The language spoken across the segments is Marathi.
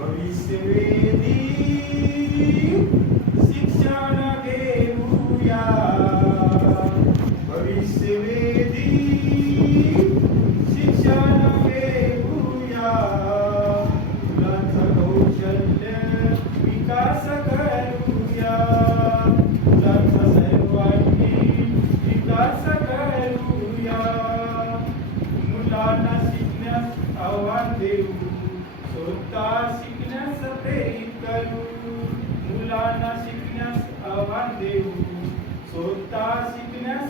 भविष्यवेधी शिक्षण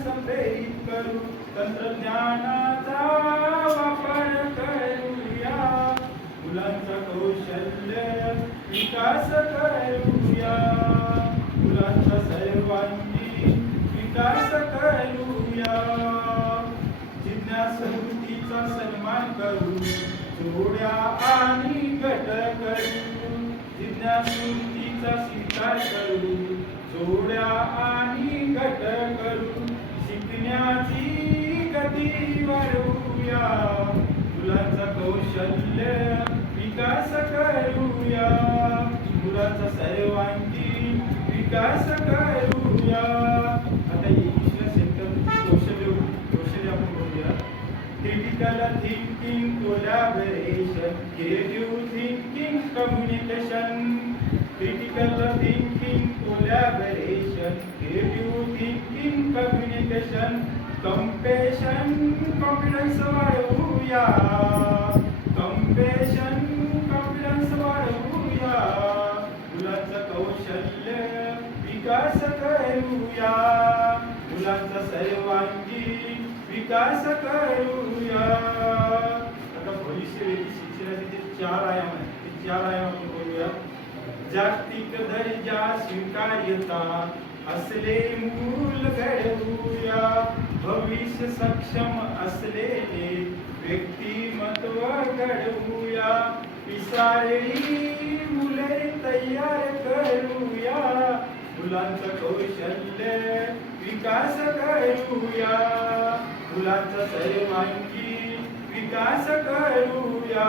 शिकण्यास करू तंत्रज्ञानाचा वापर करूया. मुलांचा कौशल्य विकास करूया. मुलांचा सर्वांगी विकास करूया. जिज्ञास सन्मान करू जोड्या आणि गट करू. जिज्ञास स्वीकार करू जोड्या आणि गट करू. शिकण्याची गती वरूया मुलांचा कौशल्य विकास करूया. मुलांचा सर्वांची विकास करूया. आता इंग्लिशला सेंटर कौशल्य कौशल्य आपण बोलूया critical thinking collaboration creative thinking communication critical thinking collaboration creative communication compassion confidence वाढवूया कम्पेशन कॉन्फिडन्स वाढवूया मुलांचं कौशल्य विकास करूया. मुलांचा सर्वांगी विकास करूया आता भविष्यवेधी शिक्षणाचे जे चार आयाम आहेत ते चार आयाम आपण बोलूया जागतिक दर्जा स्वीकार्यता असले मूल घडवूया. भविष्य सक्षम असलेले व्यक्तिमत्व घडवूया. पिसाळी मुले तयार करूया. मुलांचं कौशल्य विकास करूया मुलांचा सर्वांगी विकास करूया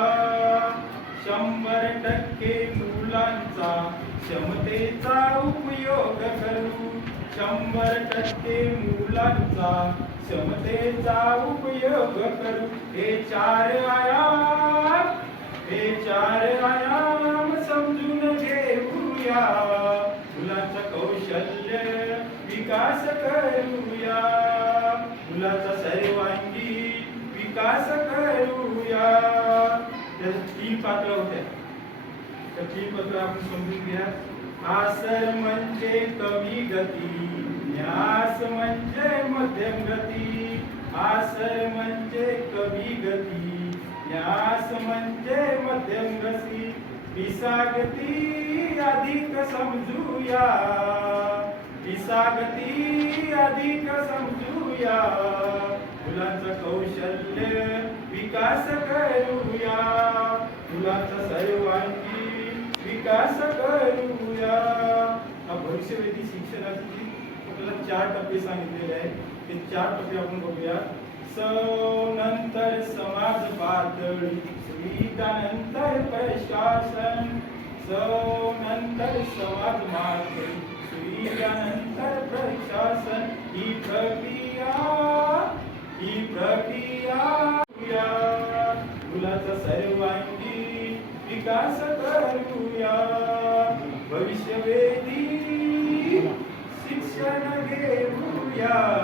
शंभर टक्के मुलांचा क्षमतेचा उपयोग करू. शंभर टक्के मुलांचा क्षमतेचा उपयोग करू. हे चार आयाम हे चार आयाम समजून घेऊया. मुलाचं कौशल्य विकास करूया. मुलाचा सर्वांगी विकास करूया. त्या तीन पात्र होत्या. तर पत्र आपण समजून घ्या आसर म्हणजे कमी गती न्यास म्हणजे मध्यम गती आसर म्हणजे कमी गती न्यास म्हणजे मध्यम गती विसागती अधिक समजूया विसागती अधिक समजूया मुलांचं कौशल्य विकास करूया. विकास करूया. हा भविष्यवेधी शिक्षणाचे जे आपल्याला चार टप्पे सांगितलेले आहेत. ते चार टप्पे आपण बघूया. स नंतर समाज पातळी सुविधानंतर प्रशासन स नंतर समाज पातळी विकास करूया. भविष्यवेधी शिक्षण घेऊया.